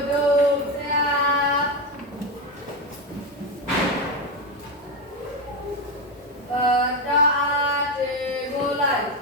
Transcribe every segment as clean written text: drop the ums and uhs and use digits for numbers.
duduk siap. Berdoa dimulai.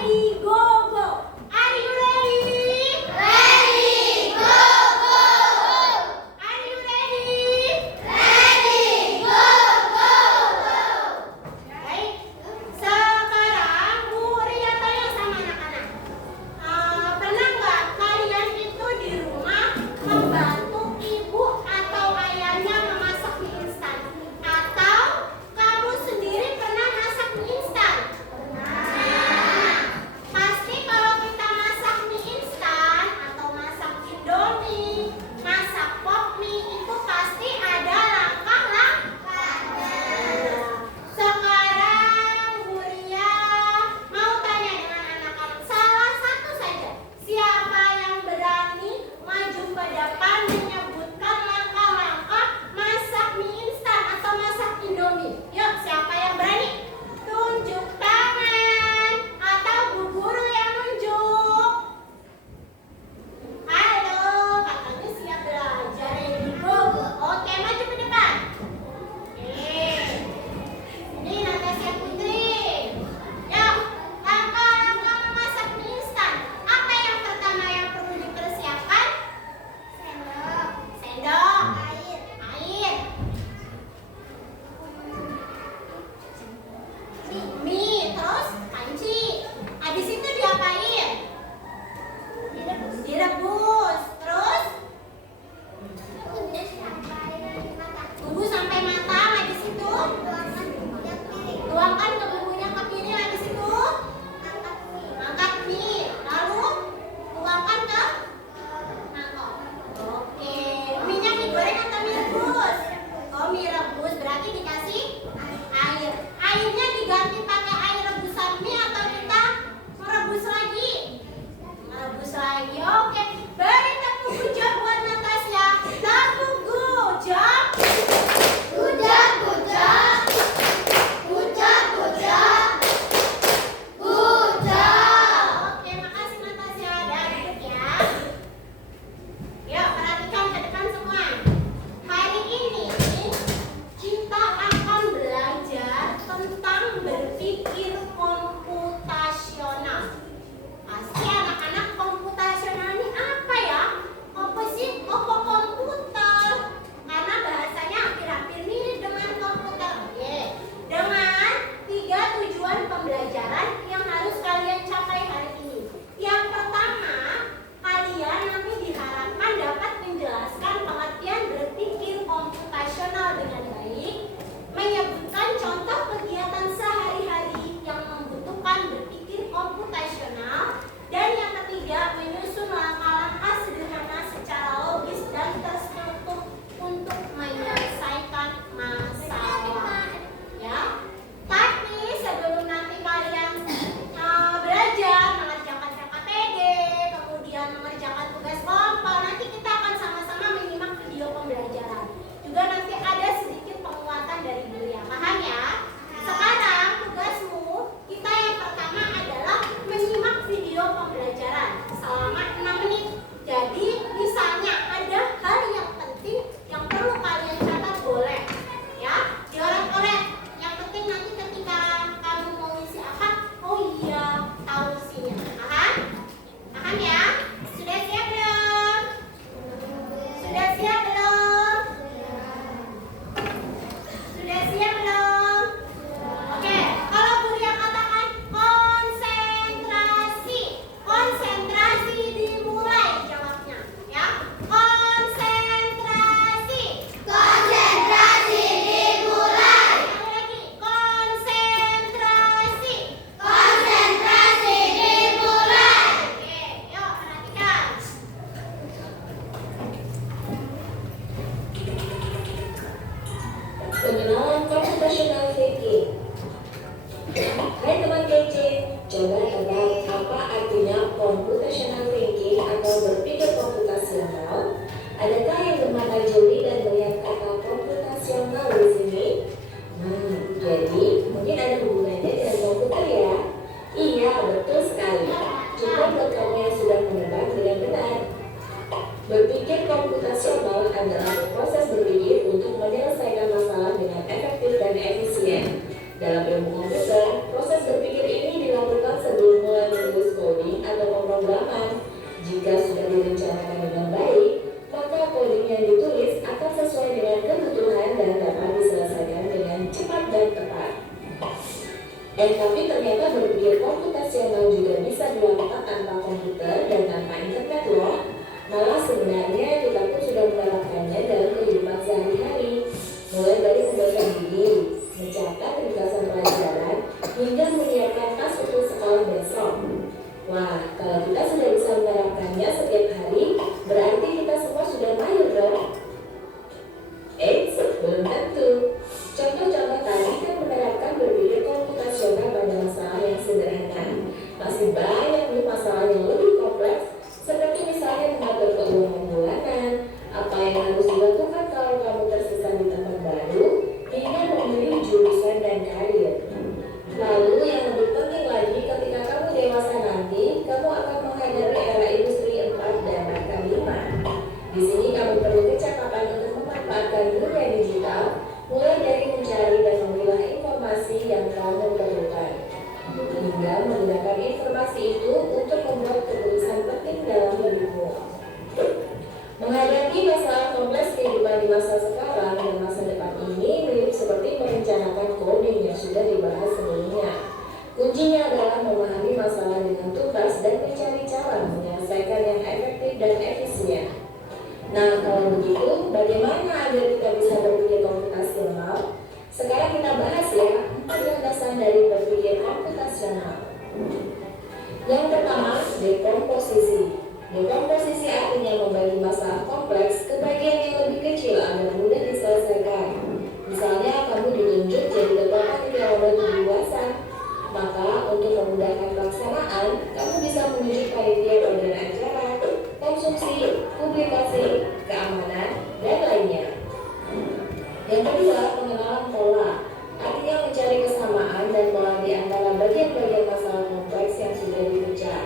ready, go, go. Are you ready? Ready, go, go, go. Are you ready? Ready, go, go, go. Baik. Sekarang Bu Ria tanya sama anak-anak. Pernah nggak kalian itu di rumah membantu ibu atau ayahnya memasak mie instan? Atau kamu sendiri pernah masak mie instan? Pasti kalau kita masak mie instan atau masak Indomie, masak pop mie itu pasti ada langkah-langkahnya. Sekarang Bu Ria mau tanya dengan anak-anak salah satu saja. Siapa yang berani maju ke depan menyebutkan langkah-langkah masak mie instan atau masak Indomie? Yuk, siapa yang berani? Tunjuk tangan atau Bu Guru yang nunjuk. Halo, katanya siap belajar. Ready, go. Oke, maju ke depan. Ini Natasha Putri. Yuk, langkah-langkah memasak mie instan. Apa yang pertama yang perlu dipersiapkan? Sendok. Air. Mie, terus panci. Habis itu diapain? Direbus. Terus tunggu sampai matang. Habis itu tuangkan ke bumbunya ke piring. Habis itu angkat mie. Lalu tuangkan ke mangkok. Oke. Mie-nya mie goreng atau mie rebus? Oh, mie rebus berarti dikasih air. Airnya diganti pakai air rebusan mie atau kita merebus lagi? Merebus lagi. Oke. Beri tepuk hujah buat Natasha. Tepuk hujah. Gujak, gujak. Gujak, gujak. Gujak. Oke, makasih Natasha. Udah duduk ya. Yuk, perhatikan ke depan semua. Hari ini kita akan belajar tentang berpikir komputasional. Pasti anak-anak komputasional ini apa ya? Apa sih? Apa komputer? Karena bahasanya hampir-hampir mirip dengan komputer. Oke. Dengan 3 tujuan pembelajaran yang harus kalian capai hari ini. Yang pertama, kalian nanti diharapkan dapat menjelaskan pengertian berpikir komputasional dengan baik, menyebutkan contoh kegiatan sehari-hari yang membutuhkan berpikir komputasional, dan yang ketiga, menyusun langkah-langkah sederhana secara logis dan terstruktur untuk menyelesaikan masalah. Ya, tapi sebelum nanti kalian belajar mengerjakan KKPD, kemudian mengerjakan tugas kelompok, nanti kita akan sama-sama menyimak video pembelajaran. Juga nanti ada sedikit penguatan dari Bu Ria. Paham ya? Sekarang tugasmu, kita yang pertama adalah menyimak video pembelajaran selama 6 menit. Jadi misalnya ada hal yang penting yang perlu kalian catat, boleh ya dioret-oret. Yang penting nanti ketika kamu mau isi apa, oh iya, tahu isinya. Paham? Paham ya? Sudah siap belum? Sudah siap belum? Sudah siap belum? Oke, kalau Bu Ria katakan konsentrasi, konsentrasi dimulai jawabnya, ya. Konsentrasi. Konsentrasi dimulai. Sekali lagi, konsentrasi. Konsentrasi dimulai. Oke, yuk perhatikan. Pengenalan computational thinking. Hai teman kece, coba tebak apa artinya computational thinking atau berpikir komputasional? Adakah yang bermata jeli dan melihat kata komputasional di sini? Nah, jadi mungkin ada hubungannya dengan komputer ya? Iya, betul sekali. Cukup buat kamu yang sudah menebak dengan benar. Berpikir komputasional adalah proses berpikir untuk menyelesaikan masalah dengan efektif dan efisien. Dalam ilmu komputer, proses berpikir ini dilakukan sebelum mulai Tapi ternyata berpikir komputasional juga bisa dilakukan tanpa komputer dan tanpa internet loh. Malah sebenarnya kita pun sudah menerapkannya dalam kehidupan sehari-hari. Mulai dari membaca buku, mencatat ringkasan pelajaran, hingga menyiapkan tas untuk sekolah besok. Wah, kalau kita sudah bisa menerapkannya setiap hari, berarti kita semua sudah mahir dong. Belum tentu. Contoh-contoh tadi kan menerapkan berpikir komputasional pada masalah yang sederhana. Masih banyak nih masalah yang lebih kompleks, seperti misalnya mengatur keuangan bulanan, apa yang harus dilakukan kalau kamu tersesat di tempat baru, hingga memilih jurusan dan karir. Lalu yang lebih penting lagi, ketika kamu dewasa nanti, kamu akan menghadapi era industri 4 dan bahkan 5. Di sini kamu perlu kecakapan untuk memanfaatkan dunia digital, mulai dari mencari dan memilah informasi yang kamu perlukan, hingga menggunakan informasi itu untuk membuat keputusan penting dalam hidupmu. Menghadapi masalah kompleks kehidupan di masa sekarang dan masa depan ini mirip seperti merencanakan coding yang sudah dibahas sebelumnya. Kuncinya adalah memahami masalah dengan tuntas dan mencari cara menyelesaikan yang efektif dan efisien. Nah, kalau begitu, bagaimana agar kita bisa berpikir komputasional? Sekarang kita bahas ya, 4 landasan dari berpikir komputasional. Yang pertama, dekomposisi. Dekomposisi artinya membagi masalah kompleks ke bagian yang lebih kecil agar mudah diselesaikan. Misalnya, kamu ditunjuk jadi ketua panitia lomba kebebasan. Maka, untuk memudahkan pelaksanaan, kamu bisa menunjuk panitia bagian acara, konsumsi, publikasi, keamanan, dan lainnya. Yang kedua, pengenalan pola. Artinya mencari kesamaan dan pola di antara bagian-bagian masalah kompleks yang sudah dipecah.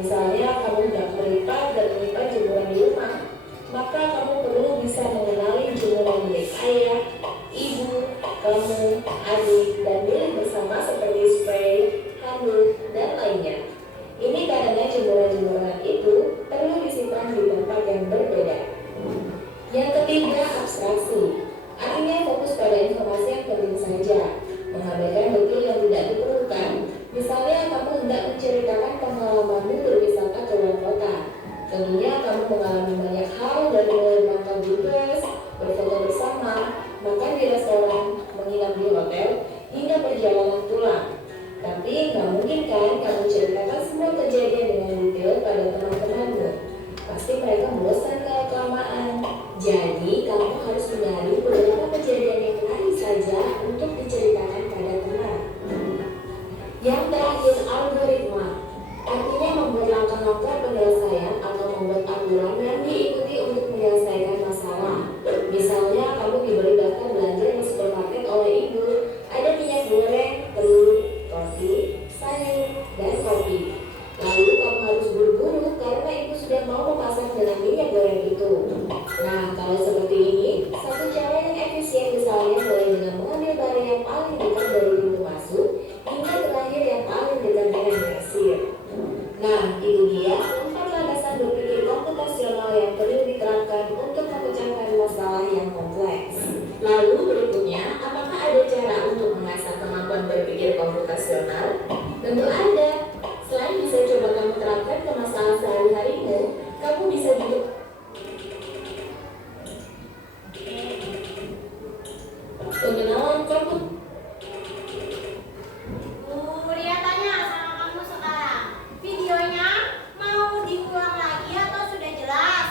Misalnya, kamu hendak melipat dan melipat jemuran di rumah, maka kamu perlu bisa mengenali jemuran milik ayah, ibu, kamu, adik, dan milik bersama seperti spray, handuk, dan lainnya. Ini karena jemuran-jemuran itu perlu disimpan di tempat yang berbeda. Yang ketiga, abstraksi. Artinya fokus pada informasi yang penting saja, mengabaikan detail yang tidak diperlukan. Misalnya, kamu hendak menceritakan pengalamanmu berwisata ke luar kota. Tentunya kamu mengalami banyak hal dari mulai berangkat di bus, berfoto bersama, makan di restoran, menginap di hotel, hingga perjalanan pulang. Tapi nggak mungkin kan kamu ceritakan semua kejadian dengan detail pada teman-temanmu. Pasti mereka bosan kalau kelamaan. Jadi kamu harus mencari beberapa kejadian yang menarik saja untuk diceritakan pada teman. Yang terakhir, algoritma. Artinya membuat langkah-langkah penyelesaian atau membuat aturan yang diikuti untuk menyelesaikan masalah. Misalnya kamu diberi daftar belanja di supermarket oleh ibu, ada minyak goreng, telur, roti, sayur, dan kopi. Lalu kamu harus buru-buru karena ibu sudah mau memasak dengan minyak goreng itu. Nah, kalau seperti ini, satu cara yang efisien misalnya mulai dengan mengambil barang yang paling dekat dari pintu masuk hingga terakhir yang paling dekat dengan kasir. Nah, itu dia 4 landasan berpikir komputasional yang perlu diterapkan untuk memecahkan masalah yang kompleks. Lalu berikutnya, apakah ada cara untuk mengasah kemampuan berpikir komputasional? Tentu ada. Selain bisa coba kamu terapkan ke masalah sehari-harimu, kamu bisa juga pengenalan komputer. Dia tanya sama kamu sekarang, videonya mau diulang lagi atau sudah jelas?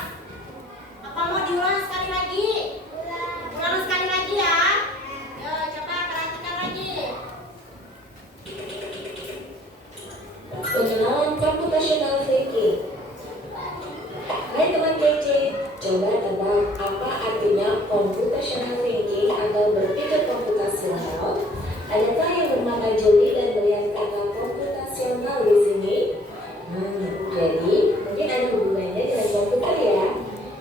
Apa mau diulang sekali lagi? Ulang sekali lagi ya. Yo, coba perhatikan lagi. Pengenalan computational thinking. Hai teman kece, coba tebak apa artinya computational thinking atau berpikir komputasional? Adakah yang bermata jeli dan melihat kata komputasional di sini? Jadi mungkin ada hubungannya dengan komputer ya?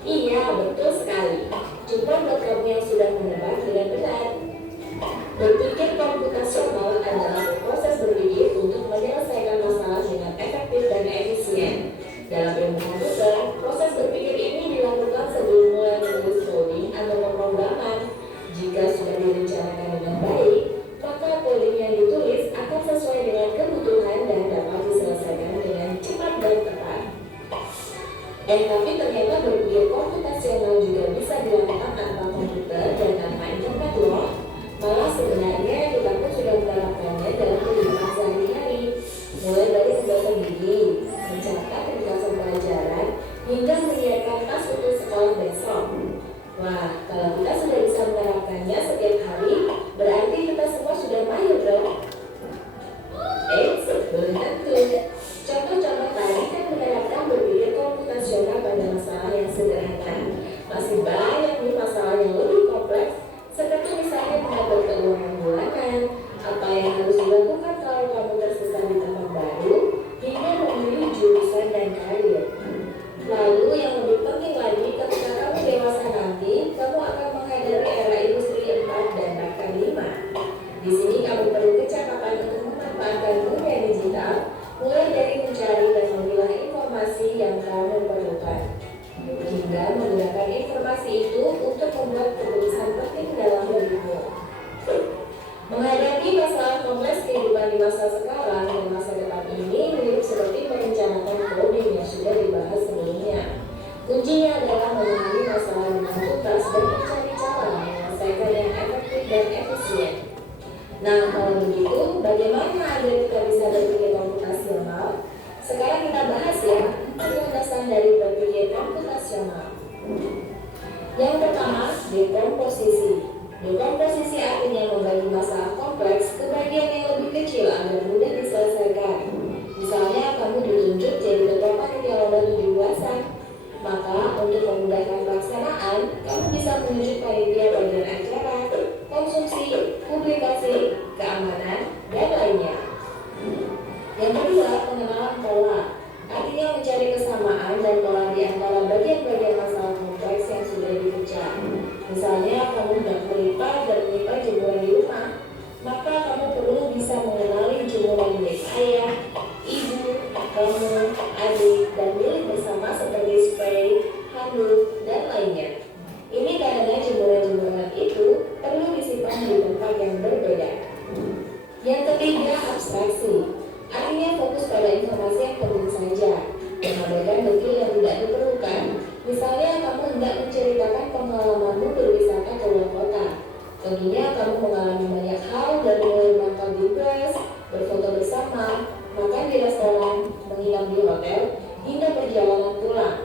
Iya, betul sekali. Cuma buat kamu yang sudah menebak dengan benar. Berpikir komputasional adalah proses berpikir untuk menyelesaikan masalah dengan efektif dan efisien. Tapi ternyata berpikir komputasional juga bisa dilakukan tanpa komputer dan tanpa internet loh. Malah sebenarnya kita pun sudah menerapkannya dalam kehidupan sehari-hari, mulai dari membaca gigi, mencatat ringkasan pelajaran, hingga menyiapkan tas untuk sekolah besok. Wah, kalau kita sudah bisa menerapkannya setiap hari, berarti kita semua sudah mahir dong. Belum tentu. Contoh-contoh tadi kan menerapkan berpikir komputasional pada masalah yang sederhana. Masih banyak nih masalah yang lebih kompleks, seperti misalnya mengatur keuangan bulanan, apa yang harus dilakukan kalau kamu tersesat di tempat baru, hingga memilih jurusan dan karir. Lalu yang lebih penting lagi, ketika kamu dewasa nanti, kamu akan menghadapi era industri 4 dan bahkan 5. Di sini kamu perlu kecakapan untuk memanfaatkan dunia digital, mulai dari mencari dan memilah informasi yang kamu perlukan, hingga menggunakan informasi itu untuk membuat keputusan penting dalam hidupmu. Menghadapi masalah kompleks kehidupan di masa sekarang dan masa depan ini mirip seperti merencanakan coding yang sudah dibahas sebelumnya. Kuncinya adalah memahami masalah dengan tuntas dan mencari cara menyelesaikan yang efektif dan efisien. Nah, kalau begitu, bagaimana agar kita bisa berpikir komputasional? Sekarang kita bahas ya, 4 landasan dari berpikir komputasional. Yang pertama, dekomposisi. Dekomposisi artinya membagi masalah kompleks ke bagian yang lebih kecil agar mudah diselesaikan. Misalnya, kamu ditunjuk jadi ketua panitia lomba 17-an. Maka, untuk memudahkan pelaksanaan, kamu bisa menunjuk panitia bagian acara, konsumsi, publikasi, keamanan, dan lainnya. Yang kedua, pengenalan pola. Artinya mencari kesamaan dan pola di antara bagian-bagian masalah kompleks yang sudah dipecah. Misalnya, kamu hendak melipat dan menyimpan jemuran di rumah, maka kamu perlu bisa mengenali jemuran milik ayah, ibu, kamu, adik, dan milik bersama seperti spray, handuk, dan lainnya. Ini karena jemuran-jemuran itu perlu disimpan di tempat yang berbeda. Yang ketiga, abstraksi. Artinya fokus pada informasi yang penting saja, mengabaikan detail yang tidak diperlukan. Misalnya, kamu hendak menceritakan pengalamanmu berwisata ke luar kota. Tentunya kamu mengalami banyak hal dari mulai berangkat di bus, berfoto bersama, makan di restoran, menginap di hotel, hingga perjalanan pulang.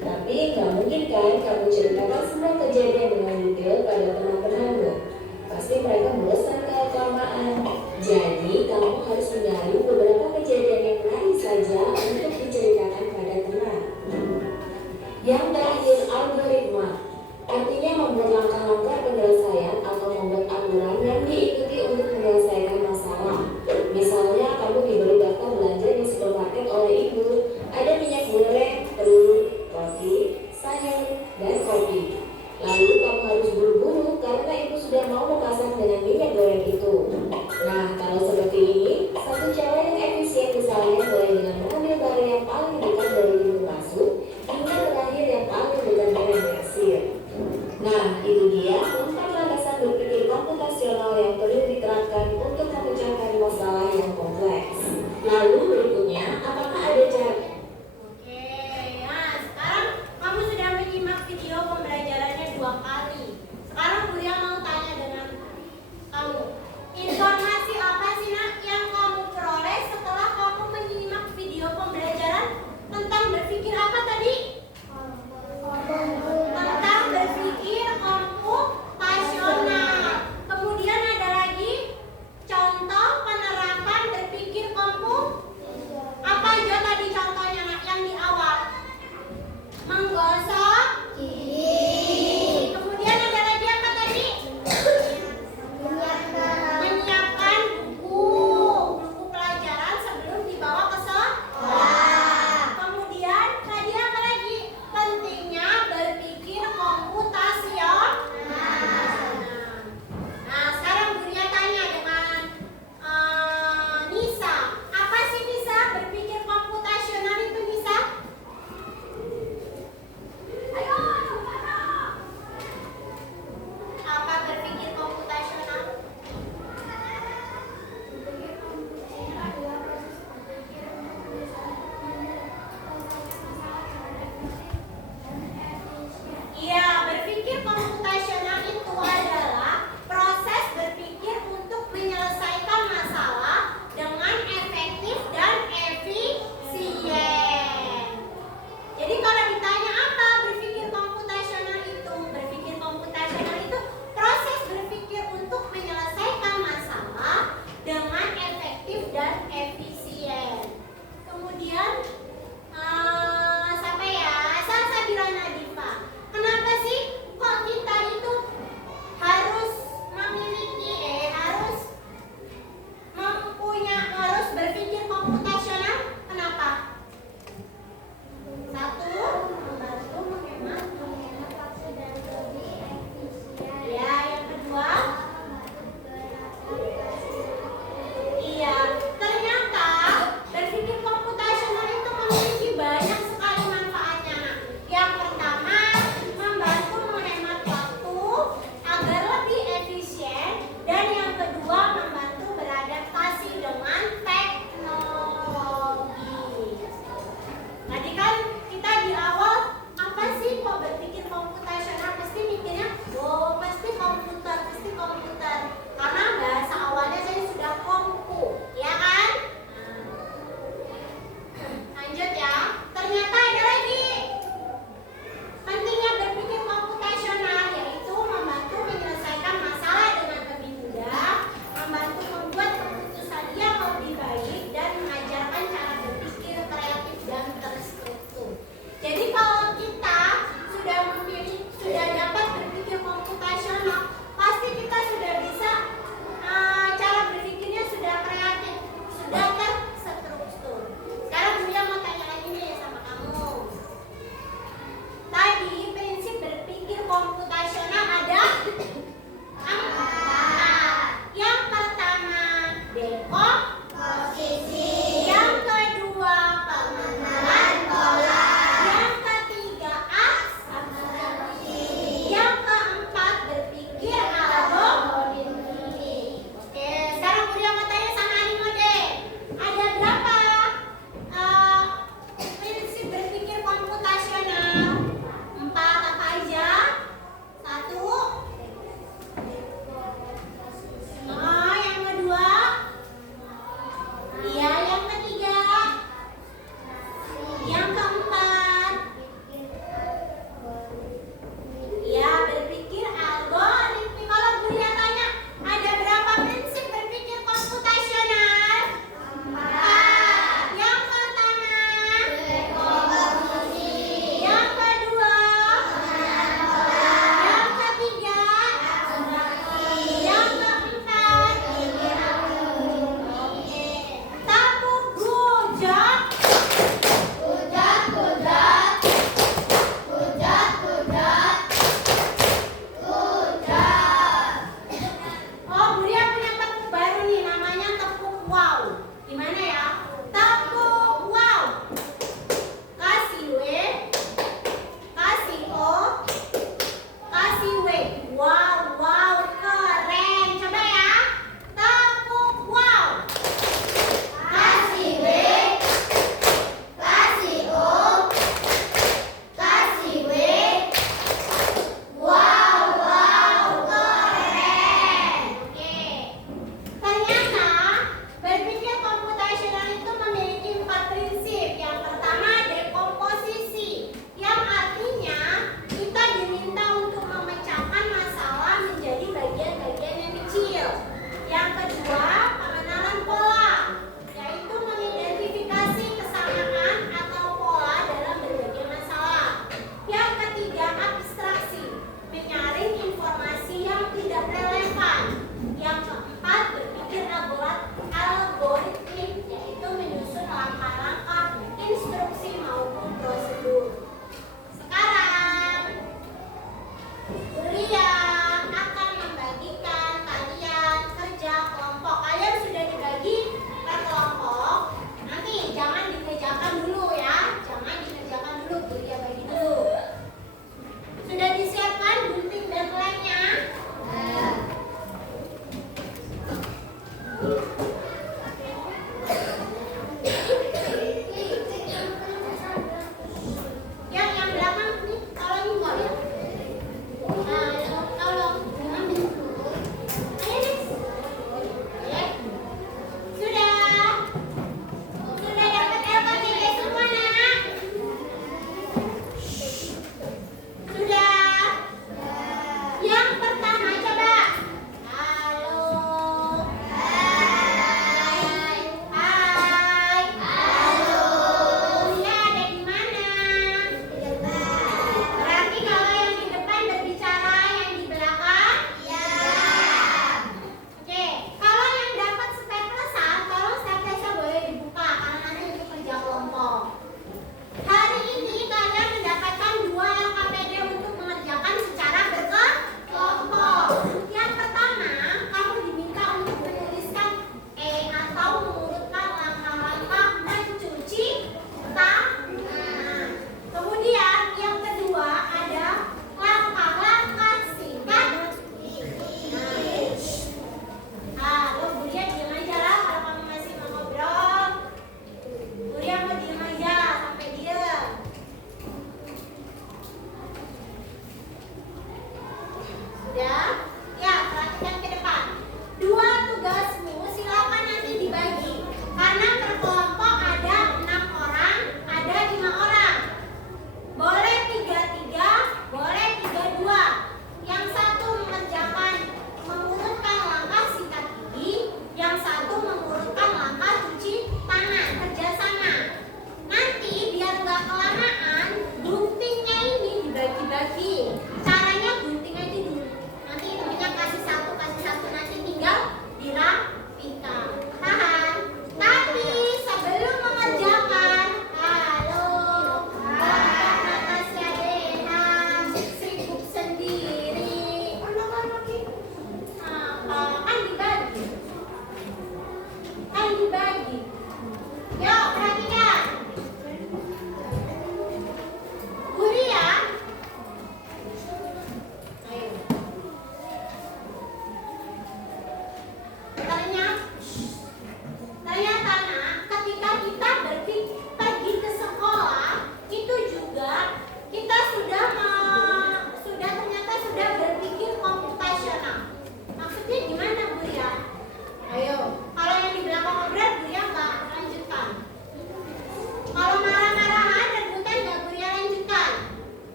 Tapi nggak mungkin kan kamu ceritakan semua kejadian dengan detail pada teman-temanmu. Pasti mereka bosan kalau kelamaan. Jadi kamu harus mencari beberapa kejadian yang menarik saja untuk diceritakan pada teman. Yang terakhir, algoritma. Artinya membuat langkah-langkah penyelesaian atau membuat aturan yang diikuti untuk menyelesaikan masalah. Misalnya kamu diberi daftar belanja di supermarket oleh ibu, ada minyak goreng,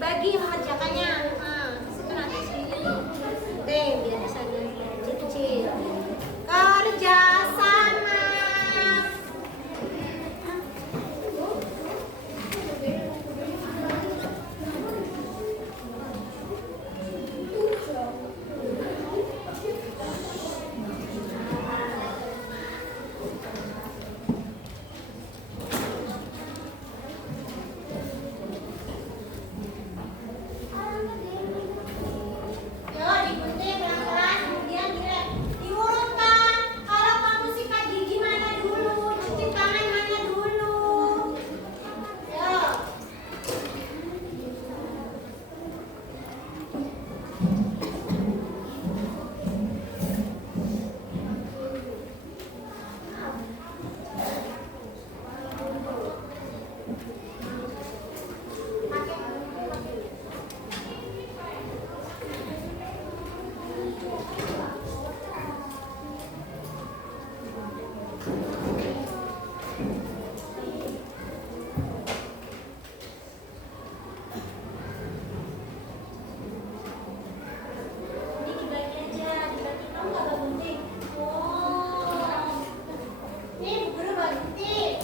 dibagi mengerjakannya. Nah, situ nanti sini. Oke, biar bisa kecil-kecil. Kerja sama. Yo, digunting pelan-pelan, kemudian diurutkan. Kalau kamu sikat gigi mana dulu, cuci tangan mana dulu. Yo. Ini dibagi aja, dibagi kamu nggak bergunting. Oh, ini Bu Guru bergunting.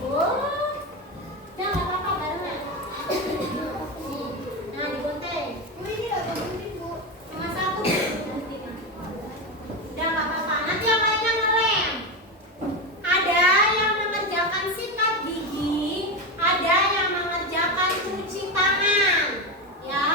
Oh, udah nggak apa-apa barengan. Nih, nah digunting. Bu ini nggak bergunting Bu, cuma satu gunting. Udah nggak apa-apa. Nanti yang lainnya ngelem. Ada yang mengerjakan sikat gigi, ada yang mengerjakan cuci tangan, ya.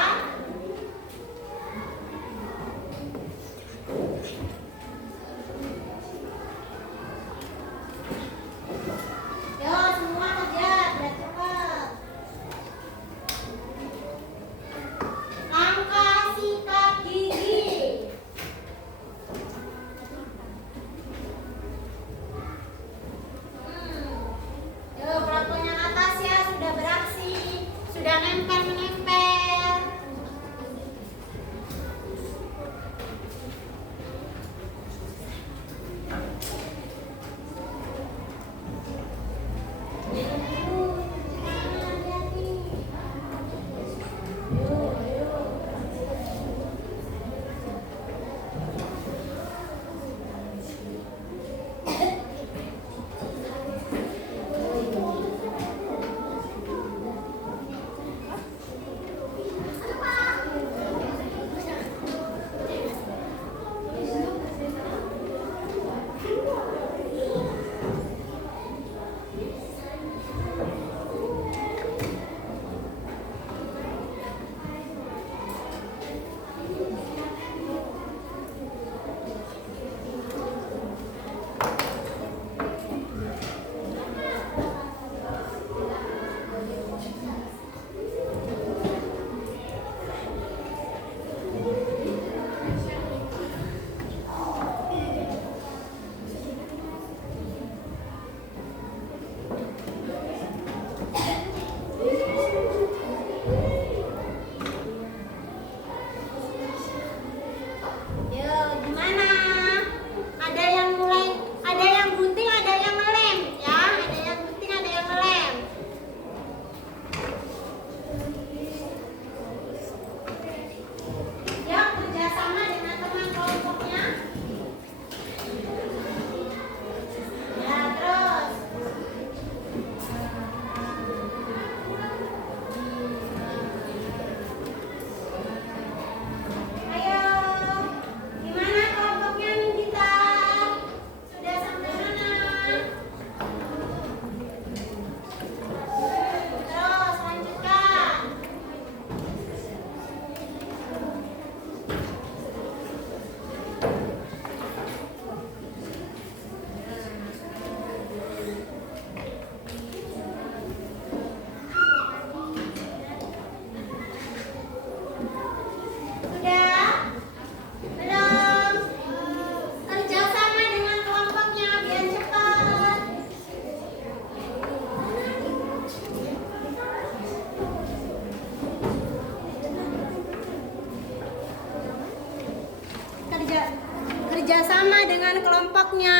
Yo, semua kerja, biar cepat. Langkah sikat gigi. Yo, pelakunya Natasha sudah beraksi, sudah nempel-menempel. Yo, gimana? Ada yang mulai, ada yang gunting, ada yang ngelem, ya. Ada yang gunting, ada yang ngelem. Ya, kerjasama dengan teman kelompoknya. Ya, terus. Ayo, gimana kelompoknya Nindita? Sudah sampai mana? Terus lanjutkan. Sudah? Belum? Kerjasama dengan kelompoknya biar cepat. Kerjasama dengan kelompoknya.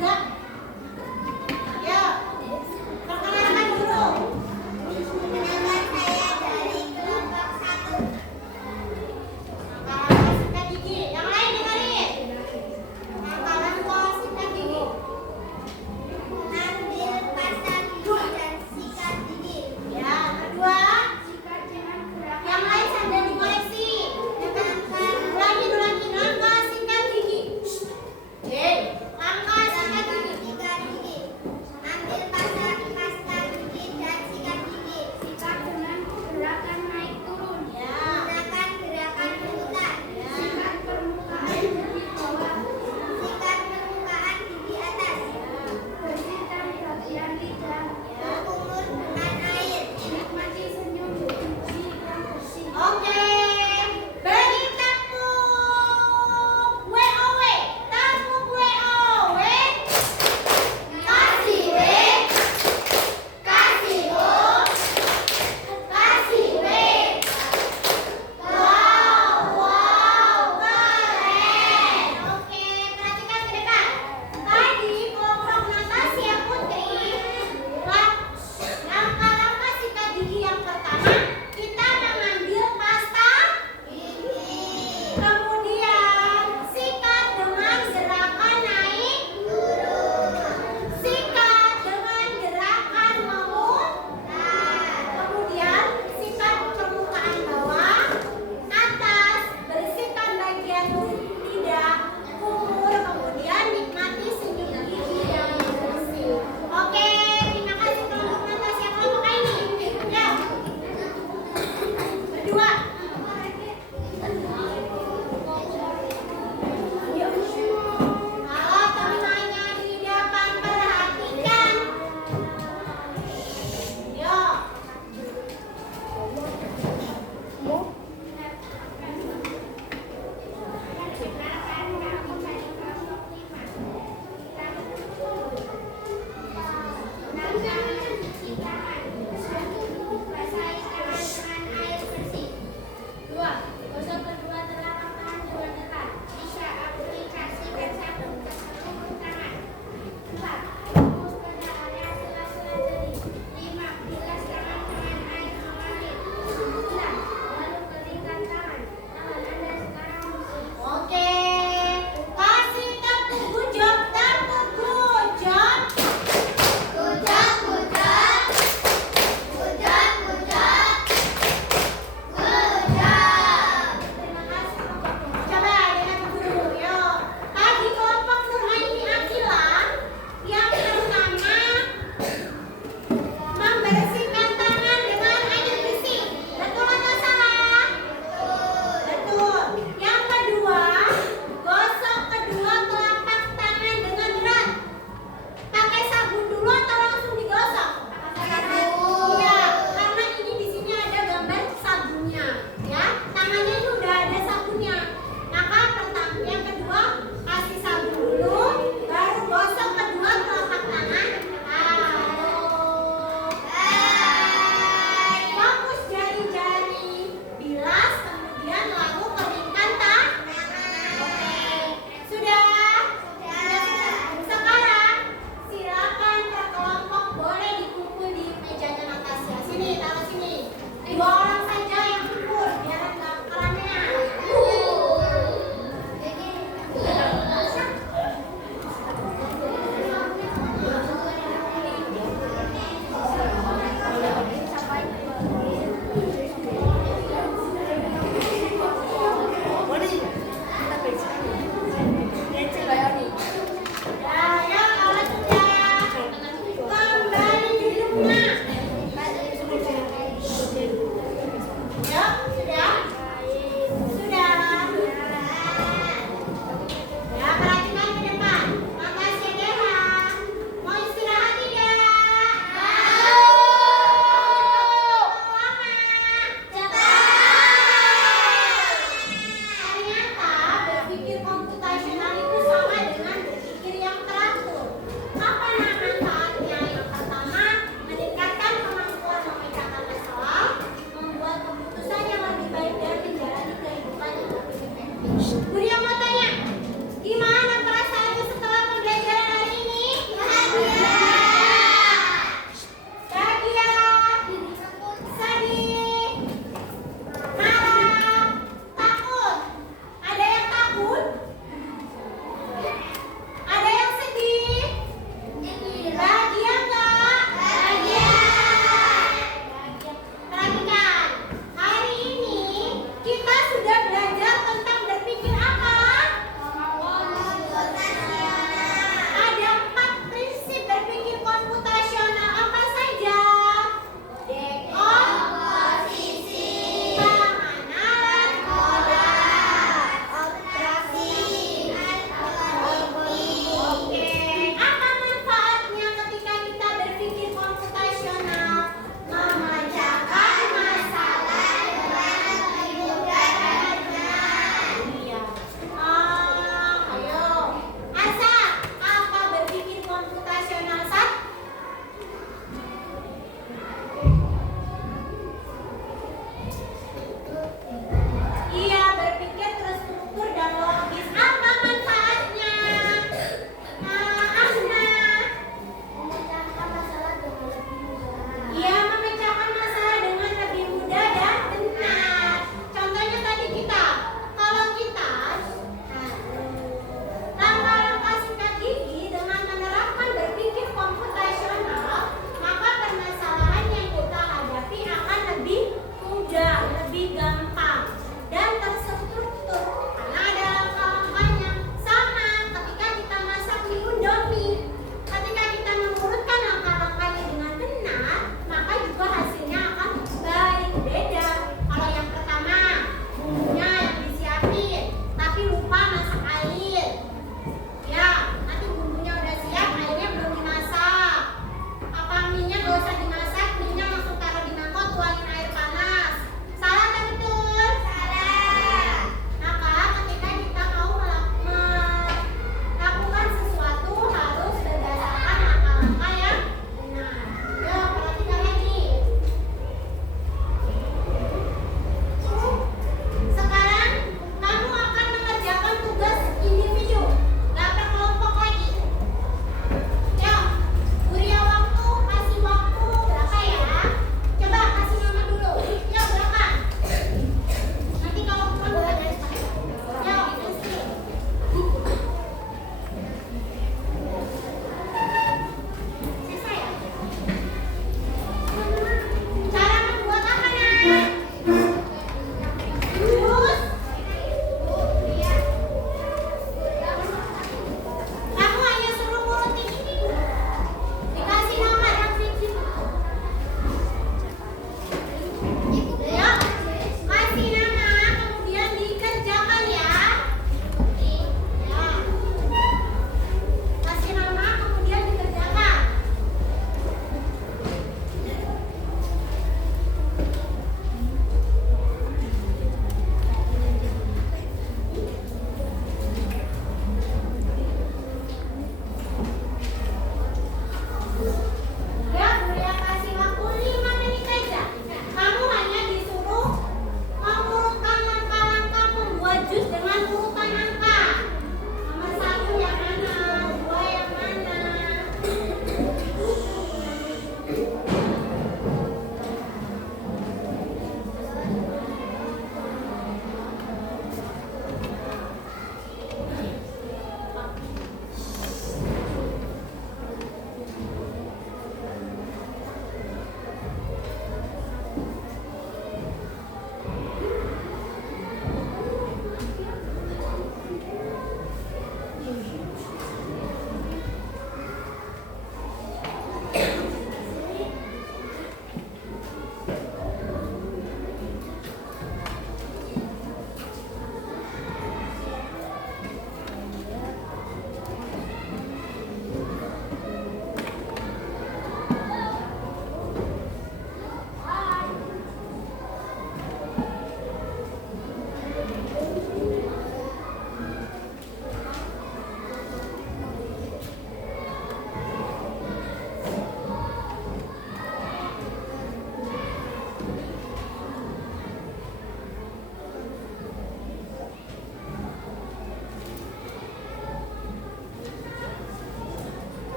juga? Ya, perkenalkan dulu. Nama saya dari kelompok 1. Langkah sikat gigi. Yang lain dengerin. Langkah sikat gigi. Ambil pasta gigi dan sikat gigi. Ya, kedua. Yang lain sambil dikoreksi. Ulangi. Langkah sikat gigi. Oke, langkah sikat gigi.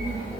Thank you.